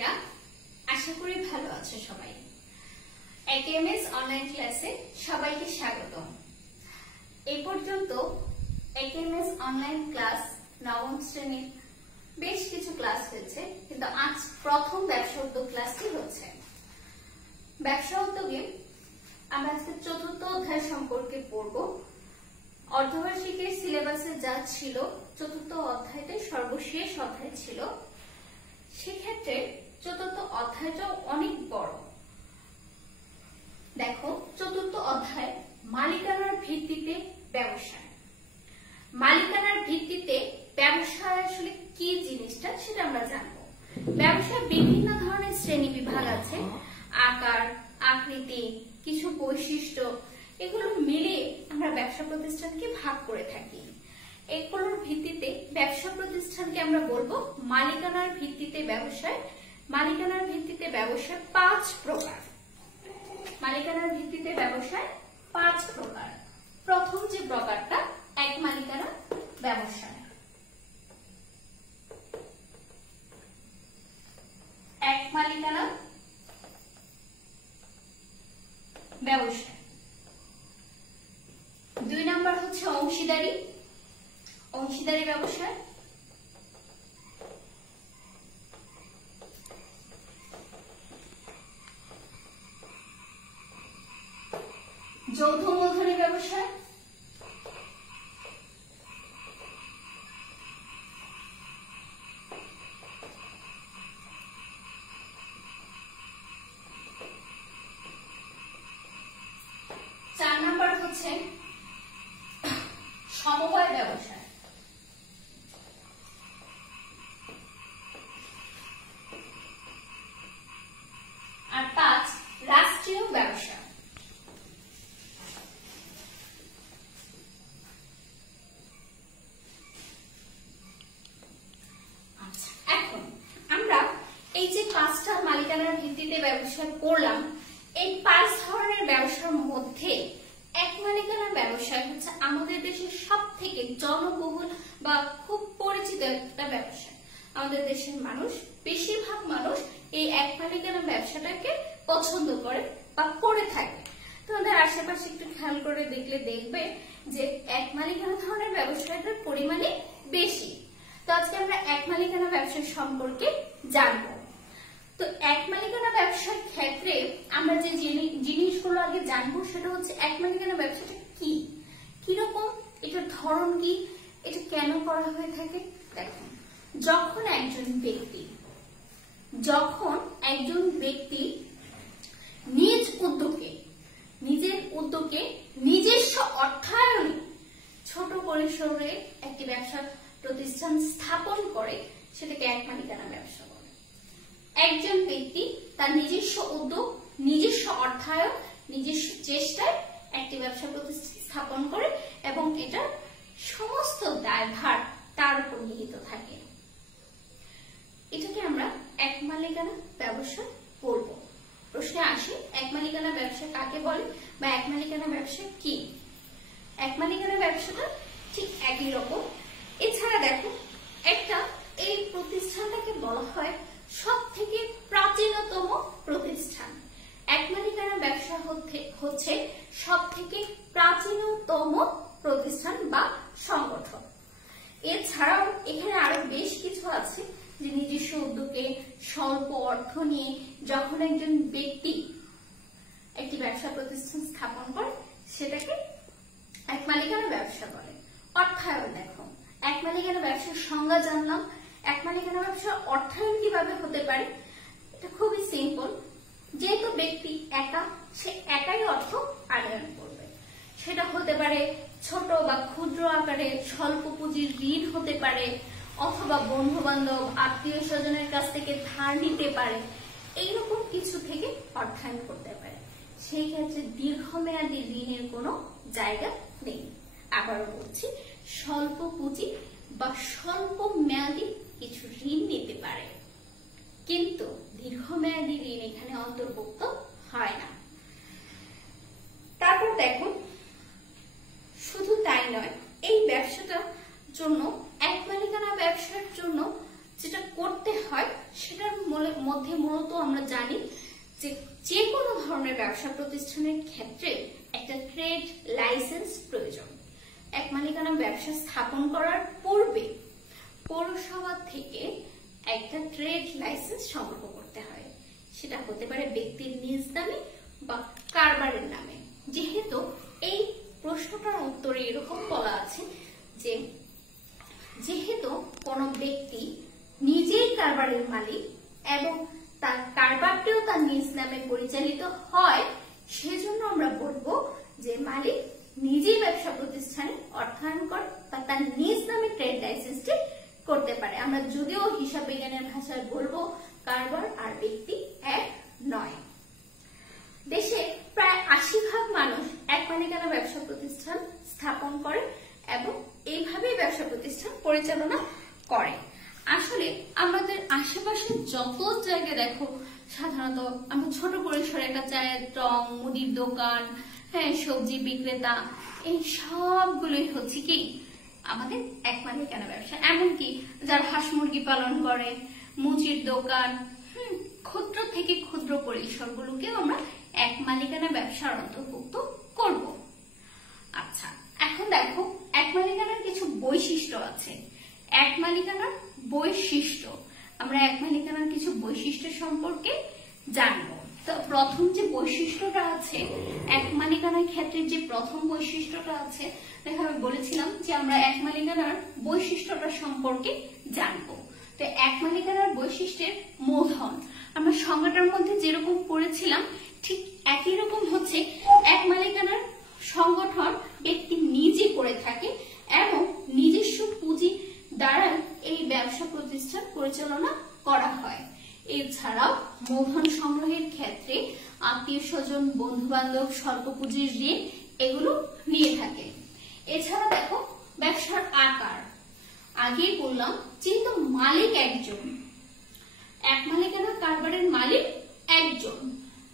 শিক্ষার্থীরা, আশা করি ভালো আছো সবাই। একেএমএস অনলাইন ক্লাসে সবাইকে স্বাগতম। এই পর্যন্ত একেএমএস অনলাইন ক্লাস নবম শ্রেণীর বেশ কিছু ক্লাস হয়েছে, কিন্তু আজ প্রথম ব্যবসা উদ্যোগ ক্লাসটি হচ্ছে। ব্যবসা উদ্যোগে আমরা আজকে চতুর্থ অধ্যায় সম্পর্কে পড়ব। অর্ধবার্ষিকের সিলেবাসে যা ছিল, চতুর্থ অধ্যায়টাই সর্বশেষ অধ্যায় ছিল। সেক্ষেত্রে চতুর্থ অধ্যায়টাও অনেক বড়। দেখো, চতুর্থ অধ্যায় মালিকানার ভিত্তিতে ব্যবসায়। মালিকানার ভিত্তিতে ব্যবসায় আসলে কি জিনিসটা সেটা আমরা জানবো। ব্যবসায় বিভিন্ন ধরনের শ্রেণী বিভাগ আছে, আকার, আকৃতি, কিছু বৈশিষ্ট্য, এগুলো মিলে আমরা ব্যবসা প্রতিষ্ঠানকে ভাগ করে থাকি। এগুলোর ভিত্তিতে ব্যবসা প্রতিষ্ঠানকে আমরা বলবো মালিকানার ভিত্তিতে ব্যবসায়। মালিকানার ভিত্তিতে ব্যবসায় 5 প্রকার। মালিকানার ভিত্তিতে ব্যবসায় 5 প্রকার। প্রথম যে প্রকারটা এক মালিকানা ব্যবসায়। এক মালিকানা ব্যবসায়। 2 নাম্বার হচ্ছে অংশীদারি। অংশীদারি ব্যবসায়। 3 যৌথ মূলধনী ব্যবসায়। 4 নাম্বার হচ্ছে সমবায় ব্যবসায়। আর 5 রাষ্ট্রীয় ব্যবসা। আচ্ছা, এখন আমরা এই যে 5টা মালিকানার ভিত্তিতে ব্যবসা করলাম, এই 5 ধরনের ব্যবসার মধ্যে এক মালিকানা ব্যবসায় হচ্ছে আমাদের দেশের সবথেকে জনবহুল বা খুব পরিচিত একটা ব্যবসা। আমাদের দেশের মানুষ, বেশিরভাগ মানুষ এই এক মালিকানা ব্যবসাটাকে পছন্দ করে বা করে থাকে। তোমাদের আশেপাশে একটু খেয়াল করে দেখলে দেখবে যে এক মালিকানা ধরনের ব্যবসাটার পরিমাণে বেশি। তো আজকে আমরা এক মালিকানা ব্যবসা সম্পর্কে জানবো। তো এক মালিকানা ব্যবসার ক্ষেত্রে আমরা যে জিনিসগুলো আগে জানবো সেটা হচ্ছে এক মালিকানা ব্যবসাটা কি, কিরকম, এটার ধরন কি, এটা কেন করা হয়ে থাকে। দেখুন, যখন একজন ব্যক্তি নিজের উদ্যোগে নিজস্ব অর্থায়নে ছোট পরিসরে একটি ব্যবসা প্রতিষ্ঠান স্থাপন করে, সেটাকে এক মালিকানা ব্যবসা বলে। একজন ব্যক্তি তার নিজস্ব উদ্যোগ, নিজস্ব অর্থায়ন, নিজস্ব চেষ্টায় একটি ব্যবসা প্রতিষ্ঠান স্থাপন করে এবং এটা সমস্ত দায়ভার তার উপর নিহিত থাকে। এটাকে আমরা এক মালিকানা ব্যবসা বলবো। প্রশ্নে আসে, এক মালিকানা ব্যবসা কাকে বলে বা এক মালিকানা ব্যবসা কি। এক মালিকানা ব্যবসাটা ঠিক একই রকম। এছাড়া দেখো, এই প্রতিষ্ঠানটাকে বলা হয় সব থেকে প্রাচীনতম প্রতিষ্ঠান। এক মালিকানা ব্যবসা হচ্ছে সব থেকে প্রাচীনতম প্রতিষ্ঠান বা সংগঠন। এছাড়াও এখানে আরো বেশ কিছু আছে, যে নিজস্ব উদ্যোগে স্বল্প অর্থ নিয়ে যখন একজন ব্যক্তি একটি ব্যবসা প্রতিষ্ঠান স্থাপন করে, সেটাকে এক মালিকানা ব্যবসা বলে। অর্থায়ন দেখো, এক মালিকানা ব্যবসার সংজ্ঞা জানলাম। এক মালিকানা ব্যবসার অর্থায়ন কিভাবে হতে পারে, এটা খুবই সিম্পল। যেহেতু ব্যক্তি একা, সে একাই অর্থ আদান করবে। সেটা হতে পারে ছোট বা ক্ষুদ্র আকারে স্বল্প পুঁজির ঋণ হতে পারে, অথবা বন্ধু বান্ধব, আত্মীয় স্বজনের কাছ থেকে ধার নিতে পারে। এইরকম কিছু থেকে অর্থায়ন করতে পারে। সেই ক্ষেত্রে দীর্ঘমেয়াদী ঋণের কোনো জায়গা নেই। আবারও বলছি, স্বল্প পুঁজি বা স্বল্প মেয়াদী কিছু ঋণ নিতে পারে, কিন্তু দীর্ঘমেয়াদী ঋণ এখানে অন্তর্ভুক্ত হয় না। তারপর দেখো, শুধু তাই নয়, এই ব্যবসাটার জন্য, এক মালিকানা ব্যবসার জন্য যেটা করতে হয় সেটার মধ্যে মূলত আমরা জানি যে কোনো ধরনের ব্যবসা প্রতিষ্ঠানের ক্ষেত্রে একটা ট্রেড লাইসেন্স প্রয়োজন। এক মালিকানা ব্যবসা স্থাপন করার পূর্বে পৌরসভা থেকে একটা ট্রেড লাইসেন্স সংগ্রহ করতে হয়। সেটা হতে পারে ব্যক্তির নিজ নামে বা কারবারের নামে। যেহেতু এই প্রশ্নটার উত্তরে এরকম বলা আছে যে যেহেতু কোনো ব্যক্তি নিজেই কারবারের মালিক এবং তার কারবারটিও তার নিজ নামে পরিচালিত হয়, সেজন্য আমরা বলবো যে মালিক নিজেই ব্যবসা প্রতিষ্ঠানে অর্থায়ন করে বা তার নিজ নামে ট্রেড লাইসেন্সটি করতে পারে। আমরা যদিও হিসাব বিজ্ঞানের ভাষায় বলবো কারবার আর ব্যক্তি এক নয়। দেশে প্রায় ৮০% মানুষ এক মালিকানা ব্যবসা প্রতিষ্ঠান স্থাপন করে এবং এইভাবেই ব্যবসা প্রতিষ্ঠান পরিচালনা করে। আসলে আমাদের আশেপাশে যত জায়গায় দেখো, সাধারণত আমরা ছোট পরিসরে একটা চায়ের টং, মুদির দোকান, হ্যাঁ সবজি বিক্রেতা, এই সবগুলোই হচ্ছে কি আমাদের এক মালিকানা ব্যবসা। এমনকি যারা হাঁস মুরগি পালন করে, মুচির দোকান, ক্ষুদ্র থেকে ক্ষুদ্র পরিসরগুলোকেও আমরা এক মালিকানা ব্যবসার অন্তর্ভুক্ত করব। আচ্ছা, এখন দেখো এক মালিকানার কিছু বৈশিষ্ট্য আছে। এক মালিকানার বৈশিষ্ট্য, আমরা এক মালিকানার কিছু বৈশিষ্ট্য সম্পর্কে জানবো। তো প্রথম যে বৈশিষ্ট্যটা আছে, এক মালিকানার ক্ষেত্রে যে প্রথম বৈশিষ্ট্যটা আছে, দেখো আমি বলেছিলাম যে আমরা এক মালিকানার বৈশিষ্ট্যটা সম্পর্কে জানবো। তো এক মালিকানার বৈশিষ্ট্যের মূলধন আমরা সংজ্ঞাটার মধ্যে যেরকম পড়েছিলাম ঠিক একই রকম হচ্ছে। এক মালিকানার সংগঠন ব্যক্তি নিজে করে থাকে এবং নিজস্ব পুঁজি দ্বারা এই ব্যবসা প্রতিষ্ঠান পরিচালনা করা হয়। এছাড়াও মূলধন সংগ্রহের ক্ষেত্রে আত্মীয় স্বজন, বন্ধু বান্ধব, স্বল্প পুঁজির ঋণ এগুলো নিয়ে থাকে। এছাড়া দেখো ব্যবসার আকার, আগেই বললাম যেহেতু মালিক একজন, এক মালিকানা কারবারের মালিক একজন,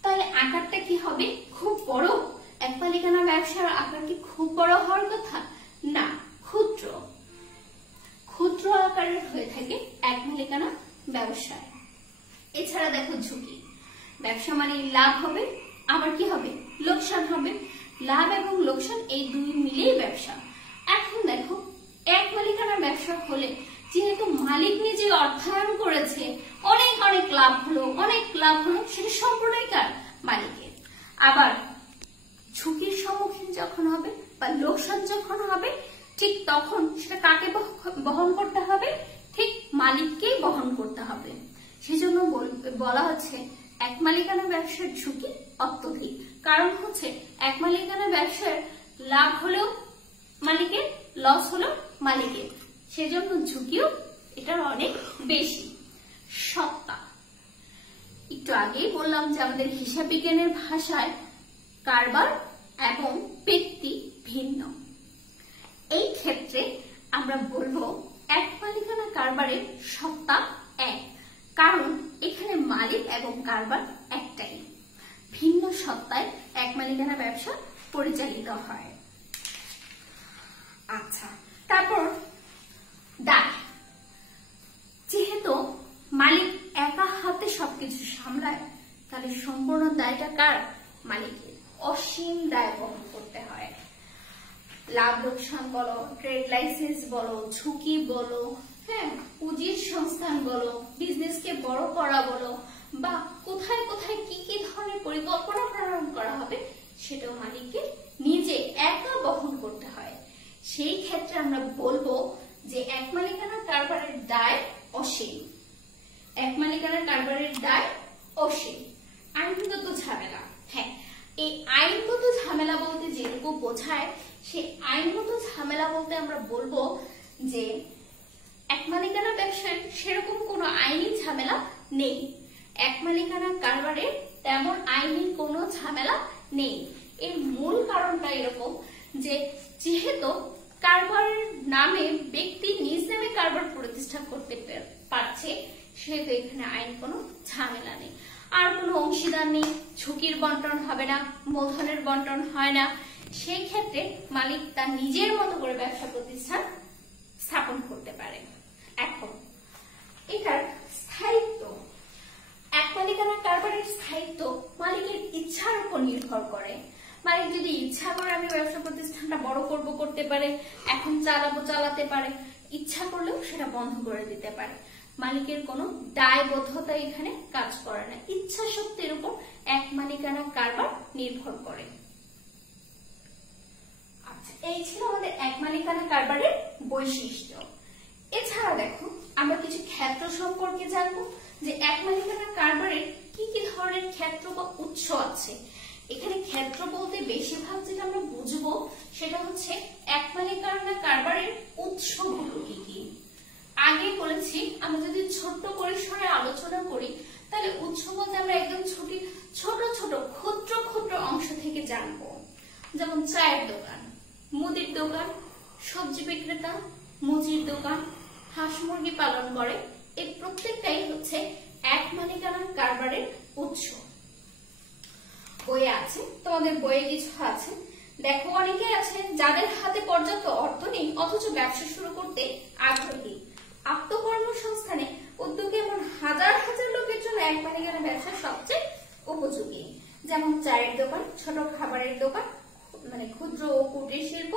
তাহলে আকারটা কি হবে? খুব বড়। এক মালিকানা ব্যবসার আকার কি খুব বড় হওয়ার কথা না, ক্ষুদ্র ক্ষুদ্র আকারের হয়ে থাকে এক মালিকানা ব্যবসায়। এছাড়া দেখো ঝুঁকি, ব্যবসা মানে লাভ হবে আবার কি হবে, লোকসান হবে। লাভ এবং লোকসান এই দুই মিলিয়ে ব্যবসা। এখন দেখো এক মালিকানা ব্যবসা হলে যেহেতু মালিক নিজে অর্থায়ন করেছে, অনেক অনেক লাভ হলো, সেটা সম্পূর্ণই কার? মালিকের। আবার ঝুঁকির সম্মুখীন যখন হবে বা লোকসান যখন হবে, ঠিক তখন সেটা কাকে বহন করতে হবে? ঠিক মালিককেই বহন করতে হবে। সেজন্য বলা হচ্ছে এক মালিকানা ব্যবসার ঝুঁকি অত্যধিক। কারণ হচ্ছে এক মালিকানা ব্যবসার লাভ হলেও মালিকের, লস হলেও মালিকের, সেজন্য ঝুঁকিও এটার অনেক বেশি। সত্তা, একটু আগেই বললাম যে আমাদের হিসাব বিজ্ঞানের ভাষায় কারবার এবং ব্যক্তি ভিন্ন। এই ক্ষেত্রে আমরা বলবো এক মালিকানা কারবারের সত্তা এক, কারণ এখানে মালিক এবং কারবার একটাই। ভিন্ন সত্তায় এক মালিকানা ব্যবসা পরিচালিত হয়। আচ্ছা, তারপর দায়, যেহেতু মালিক একা হাতে সবকিছু সামলায়, তাহলে সম্পূর্ণ দায়টা কার? মালিকের। অসীম দায় বহন করতে হয়। লাভ লোকসান বলো, ট্রেড লাইসেন্স বলো, ঝুঁকি বলো, হ্যাঁ পুঁজির সংস্থান বলো, বিজনেসকে বড় করা বলো, বা কোথায় কোথায় কি কি ধরনের পরিকল্পনা প্রণয়ন করা হবে, সেটাও মালিককে নিজে একা বহন করতে হয়। সেই ক্ষেত্রে আমরা বলবো যে এক মালিকানা কারবারের দায় অসীম। এক মালিকানা কারবারের দায় অসীম। আইনগত ঝামেলা, হ্যাঁ এই আইনগত ঝামেলা বলতে যেটুকু বোঝায়, সেই আইনগত ঝামেলা বলতে আমরা বলবো যে এক মালিকানা ব্যবসায় সেরকম কোনো আইনি ঝামেলা নেই। এক মালিকানা কারবারে তেমন আইনি কোনো ঝামেলা নেই। এর মূল কারণটা এরকম যে যেহেতু কারবারের নামে ব্যক্তি নিজ নামে কারবার প্রতিষ্ঠা করতে পারছে, সেহেতু এখানে আইন কোনো ঝামেলা নেই। আর কোনো অংশীদার নেই, ঝুঁকির বন্টন হবে না, মূলধনের বন্টন হয় না। সেই ক্ষেত্রে মালিক তার নিজের মতো করে ব্যবসা প্রতিষ্ঠান স্থাপন করতে পারে। এখন এটা মালিক যদি ইচ্ছা করে আমি ব্যবসা প্রতিষ্ঠানটা বড় করব করতে পারে, এখন চালাতে পারে, ইচ্ছা করলেও সেটা বন্ধ করে দিতে পারে। মালিকের কোনো দায়বদ্ধতা এখানে কাজ করে না, ইচ্ছা শক্তির উপর এক মালিকানা কারবার নির্ভর করে। আচ্ছা, এই ছিল আমাদের এক মালিকানা কারবারের বৈশিষ্ট্য। এছাড়া দেখো আমরা কিছু ক্ষেত্র সম্পর্কে জানবো, যে এক মালিকানা কারবারের কি কি ধরনের ক্ষেত্র বা উৎস আছে। এখানে ক্ষেত্র বলতে বেশিরভাগ যেটা আমরা বুঝবো সেটা হচ্ছে এক মালিকানা কারবারের উৎসগুলো কি কি। আগে বলেছি আমরা যদি ছোট্ট পরিসরে আলোচনা করি তাহলে উৎস বলতে আমরা একদম ছোট ছোট ক্ষুদ্র ক্ষুদ্র অংশ থেকে জানবো। যেমন চায়ের দোকান, মুদির দোকান, সবজি বিক্রেতা, মুচির দোকান, হাঁস মুরগি পালন করে, এই প্রত্যেকটাই হচ্ছে এক মালিকানা কারবারের উৎস। বইয়ে আছে, তোমাদের বইয়ে কিছু আছে, দেখো অনেকে আছে যাদের হাতে পর্যাপ্ত অর্থ নেই অথচ ব্যবসা শুরু করতে আগ্রহী। আত্মকর্মসংস্থানে উদ্যোগে এমন হাজার হাজার লোকের জন্য এক মালিকানা ব্যবসা সবচেয়ে উপযোগী। যেমন চায়ের দোকান, ছোট খাবারের দোকান, মানে ক্ষুদ্র ও কুটির শিল্প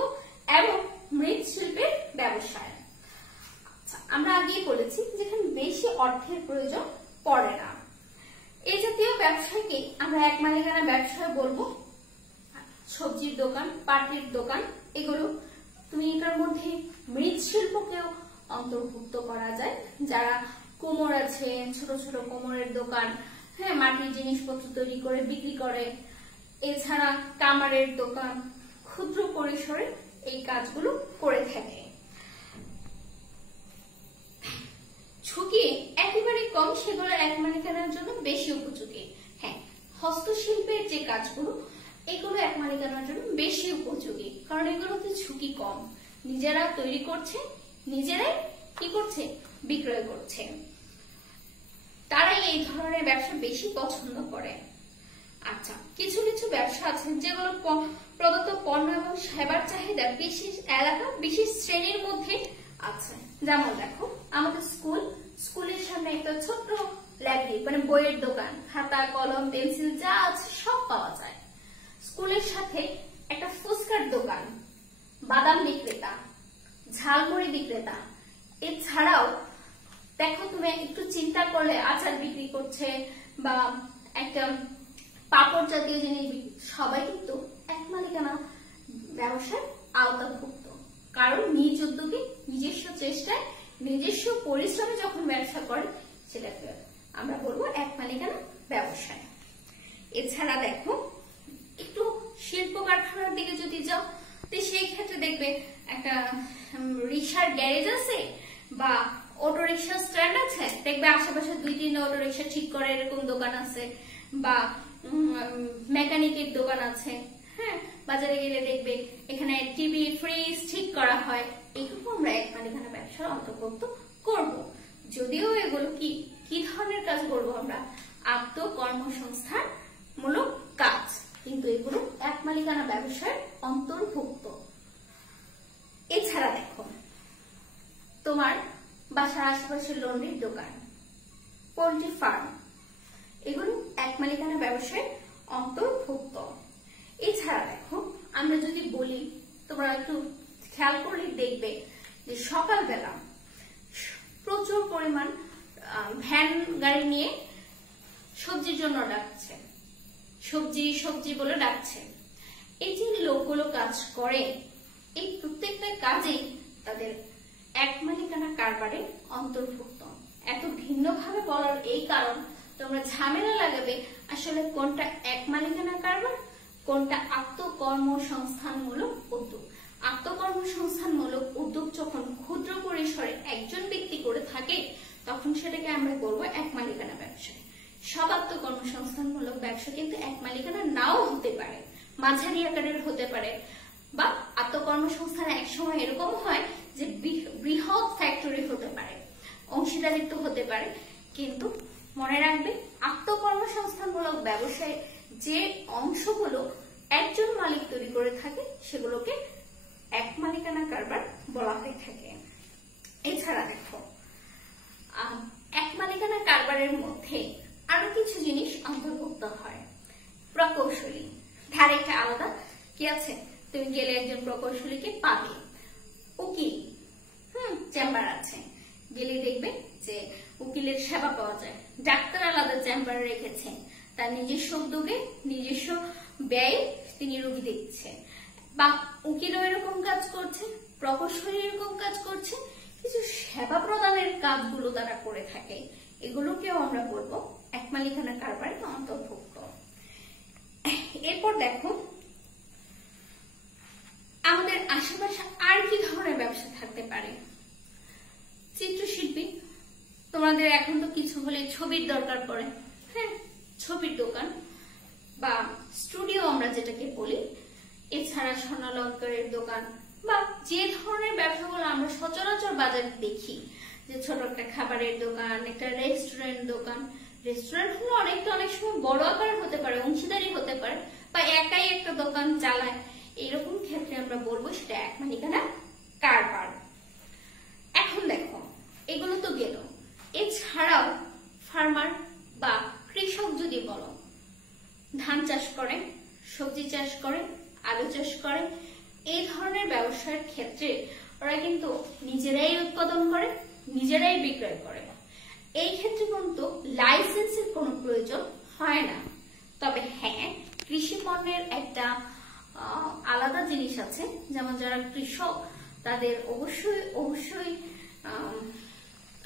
এবং মৃৎশিল্পের ব্যবসায়। আমরা আগেই বলেছি যেখানে বেশি অর্থের প্রয়োজন পড়ে না, এই জাতীয় ব্যবসাকে আমরা এক মালিকানা ব্যবসায় বলবো। সবজির দোকান, পাটের দোকান, এগুলো তুমি এটার মধ্যে মৃৎশিল্পকেও অন্তর্ভুক্ত করা যায়। যারা কোমর আছে, ছোট ছোট কোমরের দোকান, হ্যাঁ, মাটির জিনিসপত্র তৈরি করে বিক্রি করে। এছাড়া কামারের দোকান, ক্ষুদ্র পরিসরে এই কাজগুলো করে থাকে। ঝুঁকি একেবারে কম, সেগুলো এক মালিকানার জন্য বেশি উপযোগী। হ্যাঁ, হস্তশিল্পের যে কাজগুলো এগুলো এক মালিকানার জন্য বেশি উপযোগী, কারণ এগুলোতে ঝুঁকি কম, নিজেরা তৈরি করছে, নিজেরাই কি করছে, বিক্রয় করছে। তারাই এই ধরনের ব্যবসা বেশি পছন্দ করে। আচ্ছা, কিছু কিছু ব্যবসা আছে যেগুলো প্রদত্ত পণ্য এবং সেবার চাহিদা বিশেষ এলাকা, বিশেষ শ্রেণীর মধ্যে আছে। যেমন দেখো আমাদের স্কুলের সামনে একটা ছোট্ট লাইব্রেরি, মানে বইয়ের দোকান, খাতা কলম পেন্সিল যা আছে সব পাওয়া যায়। স্কুলের সাথে একটা ফুচকার দোকান, বাদাম বিক্রেতা, ঝালমুড়ি বিক্রেতা, এছাড়াও দেখো তুমি একটু চিন্তা করলে আচার বিক্রি করছে বা একটা পাপড় জাতীয় জিনিস, সবাই কিন্তু এক মালিকানা ব্যবসার আওতাভুক্ত। কারণ নিজ উদ্যোগে, নিজস্ব চেষ্টায়, নিজস্ব পরিশ্রমে যখন ব্যবসা করে সেটাকে আমরা বলবো এক মালিকানা ব্যবসায়। এছাড়া দেখো একটু শিল্প কারখানার দিকে যদি যাও তো সেই ক্ষেত্রে দেখবে একটা রিক্সার গ্যারেজ আছে বা অটো রিক্সা স্ট্যান্ড আছে, দেখবে আশেপাশে 2-3 অটো রিক্সা ঠিক করে এরকম দোকান আছে, বা মেকানিকের দোকান আছে। হ্যাঁ, বাজারে গেলে দেখবে এখানে টিভি, ফ্রিজ ঠিক করা হয়। এগুলো আমরা এক মালিকানা ব্যবসার অন্তর্ভুক্ত করব। যদিও এগুলো কি ধরনের কাজ করবো আমরা, আত্মকর্মসংস্থানমূলক কাজ, কিন্তু এগুলো এক মালিকানা ব্যবসার অন্তর্ভুক্ত। এছাড়া দেখো তোমার বাসার আশেপাশে লন্ড্রির দোকান, পোল্ট্রি ফার্ম, এগুলো এক মালিকানা ব্যবসায় অন্তর্ভুক্ত। এছাড়া দেখো আমরা যদি বলি, তোমরা একটু খেয়াল করলে দেখবে যে সকালবেলা প্রচুর পরিমাণ ভ্যান গাড়ি নিয়ে সবজির জন্য ডাকছে, সবজি বলে ডাকছে। এই যে লোকগুলো কাজ করে, এই প্রত্যেকটা কাজেই তাদের এক মালিকানা কারবারে অন্তর্ভুক্ত। এত ভিন্নভাবে বলার এই কারণ, তোমরা ঝামেলা লাগাবে আসলে কোনটা এক মালিকানা কারবার, কোনটা আত্মকর্মসংস্থানমূলক উদ্যোগ। আত্মকর্মসংস্থানমূলক উদ্যোগ যখন ক্ষুদ্র পরিসরে একজন ব্যক্তি করে থাকে তখন সেটাকে আমরা বলবো এক মালিকানা ব্যবসা। সব আত্মকর্মসংস্থানমূলক ব্যবসা কিন্তু এক মালিকানা নাও হতে পারে, মাঝারি আকারের হতে পারে, বা আত্মকর্মসংস্থান এক সময় এরকম হয় যে বৃহৎ ফ্যাক্টরি হতে পারে, অংশীদারিত্ব হতে পারে। কিন্তু মনে রাখবে আত্মকর্মসংস্থানমূলক ব্যবসায় যে অংশগুলো একজন মালিক তৈরি করে থাকে সেগুলোকে এক মালিকানা কারবার বলা হয়ে থাকে। এছাড়া দেখো এক মালিকানা কারবারের মধ্যে আরো কিছু জিনিস অন্তর্ভুক্ত হয়। প্রকৌশলী, ধার একটা আলাদা কি আছে, তুমি গেলে একজন প্রকৌশলীকে পাবে। উকিল, চেম্বার আছে, গেলে দেখবে যে উকিলের সেবা পাওয়া যায়। ডাক্তার আলাদা চেম্বার রেখেছে, তার নিজস্ব উদ্যোগে নিজস্ব ব্যয় তিনি রোগী দেখছে। বা উকিলও এরকম কাজ করছে, প্রকৌশলী এরকম কাজ করছে, কিছু সেবা প্রদানের কাজগুলো তারা করে থাকে। এগুলোকেও আমরা বলবো এক মালিকানা কারবারের অন্তর্ভুক্ত। এরপর দেখো আমাদের আশেপাশে আর কি ধরনের ব্যবসা থাকতে পারে। চিত্রশিল্পী, তোমাদের এখন তো কিছু হলে ছবির দরকার পড়ে, হ্যাঁ, ছবির দোকান বা স্টুডিও আমরা যেটাকে বলি। এছাড়া স্বর্ণালঙ্কারের দোকান বা যে ধরনের ব্যবসাগুলো আমরা সচরাচর বাজারে দেখি, যে ছোট একটা খাবারের দোকান, একটা রেস্টুরেন্ট দোকান। রেস্টুরেন্ট হলো অনেক সময় বড় আকার হতে পারে, অংশীদারি হতে পারে, বা একাই একটা দোকান চালায়। এরকম ক্ষেত্রে আমরা বলবো সেটা এক মালিকানা কারবার। এখন দেখো এগুলো তো গেল, এছাড়াও ফার্মার বা কৃষক যদি বলো, ধান চাষ করে, সবজি চাষ করে, আলু চাষ করে, এই ধরনের ব্যবসার ক্ষেত্রে ওরা কিন্তু নিজেরাই উৎপাদন করে, নিজেরাই বিক্রয় করে। এই ক্ষেত্রে কিন্তু লাইসেন্সের কোনো প্রয়োজন হয় না। তবে হ্যাঁ, কৃষি পণ্যের একটা আলাদা জিনিস আছে, যেমন যারা কৃষক তাদের অবশ্যই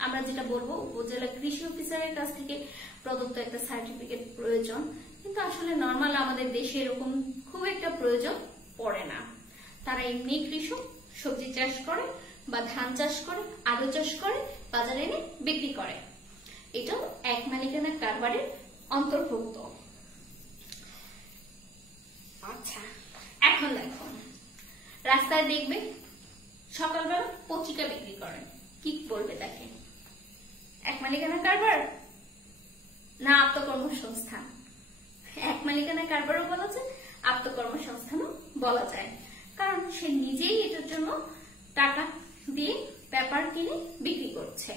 আমরা যেটা বলবো উপজেলা কৃষি অফিসারের কাছ থেকে প্রদত্ত একটা সার্টিফিকেট প্রয়োজন। কিন্তু আসলে নর্মাল আমাদের দেশে এরকম খুব একটা প্রয়োজন পড়ে না। তারা এমনি কৃষক, সবজি চাষ করে বা ধান চাষ করে, আলু চাষ করে, বাজারে এনে বিক্রি করে। এটাও এক মালিকানা কারবারের অন্তর্ভুক্ত। আচ্ছা, এখন দেখো রাস্তায় দেখবে সকালবেলা পত্রিকা বিক্রি করে, কি বলবে তাকে? এক মালিকানা কারবার না আত্মকর্মসংস্থান? এক মালিকানা কারবারও বলা যায়, আত্মকর্মসংস্থানও বলা যায়, কারণ সে নিজেই এটার জন্য টাকা দিয়ে পেপার কিনে বিক্রি করছে।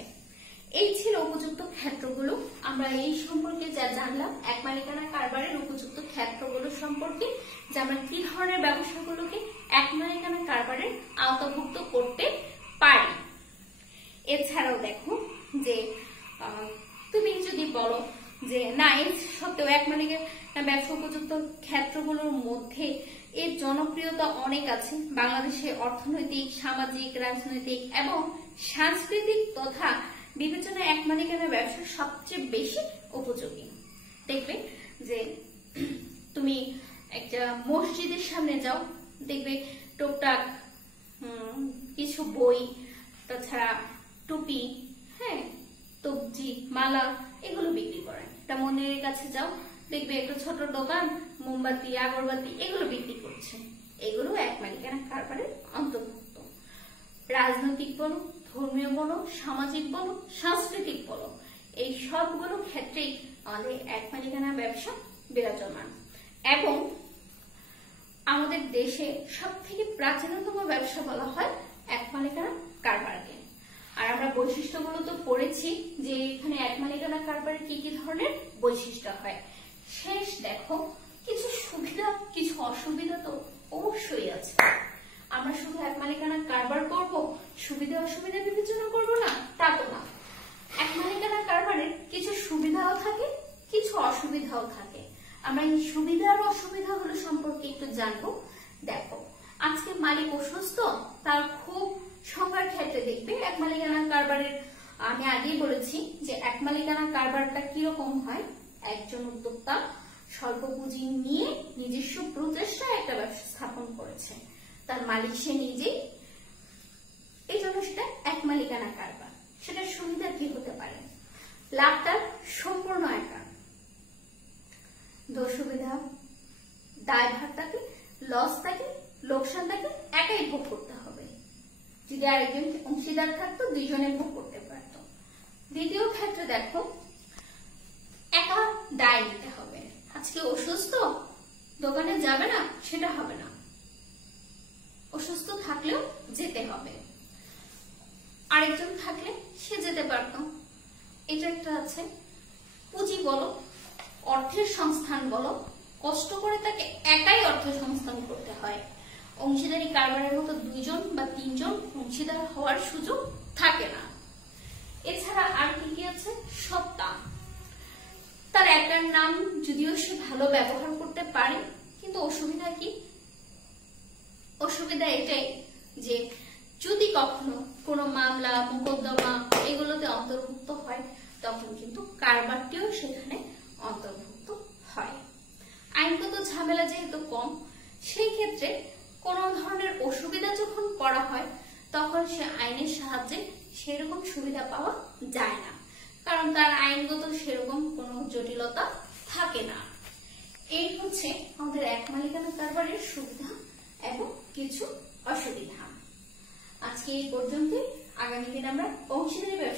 এই ছিল উপযুক্ত ক্ষেত্রগুলো। আমরা এই সম্পর্কে যা জানলাম, এক মালিকানা কারবারের উপযুক্ত ক্ষেত্রগুলো সম্পর্কে, যে আমরা কি ধরনের ব্যবসাগুলোকে এক মালিকানা কারবারের আওতাভুক্ত করতে পারি। এছাড়াও দেখো যে তুমি যদি বলো যে না, এর সত্ত্বেও এক মালিকানা ব্যবসা উপযুক্ত ক্ষেত্রগুলোর মধ্যে এর জনপ্রিয়তা অনেক আছে। বাংলাদেশে অর্থনৈতিক, সামাজিক, রাজনৈতিক এবং সাংস্কৃতিক তথা বিবেচনায় এক মালিকানা ব্যবসা সবচেয়ে বেশি উপযোগী। দেখবে যে তুমি একটা মসজিদের সামনে যাও, দেখবে টুকটাক কিছু বই, তাছাড়া টুপি, হ্যাঁ, তবজি, মালা, এগুলো বিক্রি করে। একটা মন্দিরের কাছে যাও, দেখবে একটা ছোট দোকান, মোমবাতি, আগরবাতি, এগুলো বিক্রি করছে। এগুলো এক মালিকানা কারবারের অন্তর্ভুক্ত। রাজনৈতিক বলো, ধর্মীয় বলো, সামাজিক বলো, সাংস্কৃতিক বলো, এই সবগুলো ক্ষেত্রেই আমাদের এক মালিকানা ব্যবসা বিরাজমান। এবং আমাদের দেশে সব থেকে প্রাচীনতম ব্যবসা বলা হয় এক মালিকানা কারবারকে। আর আমরা বৈশিষ্ট্যগুলো তো পড়েছি যে এখানে এক মালিকানা কারবারের কি কি ধরনের বৈশিষ্ট্য হয়। শেষ দেখো কিছু সুবিধা, কিছু অসুবিধা তো অবশ্যই আছে। আমরা শুধু এক মালিকানা কারবার করব, সুবিধা অসুবিধা বিবেচনা করব না, তা তো না। এক মালিকানা কারবারের কিছু সুবিধাও থাকে, কিছু অসুবিধাও থাকে। আমরা এই সুবিধা আর অসুবিধাগুলো সম্পর্কে একটু জানবো। দেখো, আজকে মালিক অসুস্থ, তার খুব সংখ্যার ক্ষেত্রে দেখবে এক মালিকানা কারবারের, আমি আগেই বলেছি যে এক মালিকানা কারবারটা কিরকম হয়। একজন উদ্যোক্তা স্বল্প পুঁজি নিয়ে নিজস্ব প্রচেষ্টায় একটা ব্যবসা স্থাপন করেছে, তার মালিক সে নিজেই, এই জন্য সেটা এক মালিকানা কারবার। সেটার সুবিধা কি হতে পারে? লাভটা সম্পূর্ণ একা, সুবিধা, দায়ভার থাকে, লস থাকে, লোকসান থাকে, একাই ভোগ করতে হবে। যদি আরেকজন অংশীদার থাকতো, দুইজনে ভোগ করতে পারত। দ্বিতীয় ক্ষেত্রে দেখো, একা দায় নিতে হবে। আজকে অসুস্থ, দোকানে যাবে না, সেটা হবে না। অসুস্থ থাকলেও যেতে হবে, আরেকজন থাকলে সে যেতে পারত। এটা একটা আছে। পুঁজি বলো, অর্থের সংস্থান বলো, কষ্ট করে তাকে একাই অর্থ সংস্থান করতে হয়। অংশীদারি কারবারের মতো 2 জন বা 3 জন অংশীদার হওয়ার সুযোগ থাকে না। এছাড়া আর কি কি আছে? সত্তা। তার একার নাম যদিও সে ভালো ব্যবহার করতে পারে, কিন্তু অসুবিধা কি? অসুবিধা এটাই যে যদি কখনো কোনো মামলা মোকদ্দমা এগুলোতে অন্তর্ভুক্ত হয়, তখন কিন্তু কারবারটিও সেখানে অন্তর্ভুক্ত হয়। আইনগত ঝামেলা যেহেতু কম, সেই ক্ষেত্রে কোনো ধরনের অসুবিধা যখন করা হয়, তখন সে আইনের সাহায্যে সেরকম সুবিধা পাওয়া যায় না, কারণ তার আইনগত সেরকম কোনো জটিলতা থাকে না। এই হচ্ছে আমাদের এক মালিকানা কারবারের সুবিধা এবং কিছু অসুবিধা। আজকে এই পর্যন্তই। আগামী দিন আমরা অংশীদারি ব্যবসা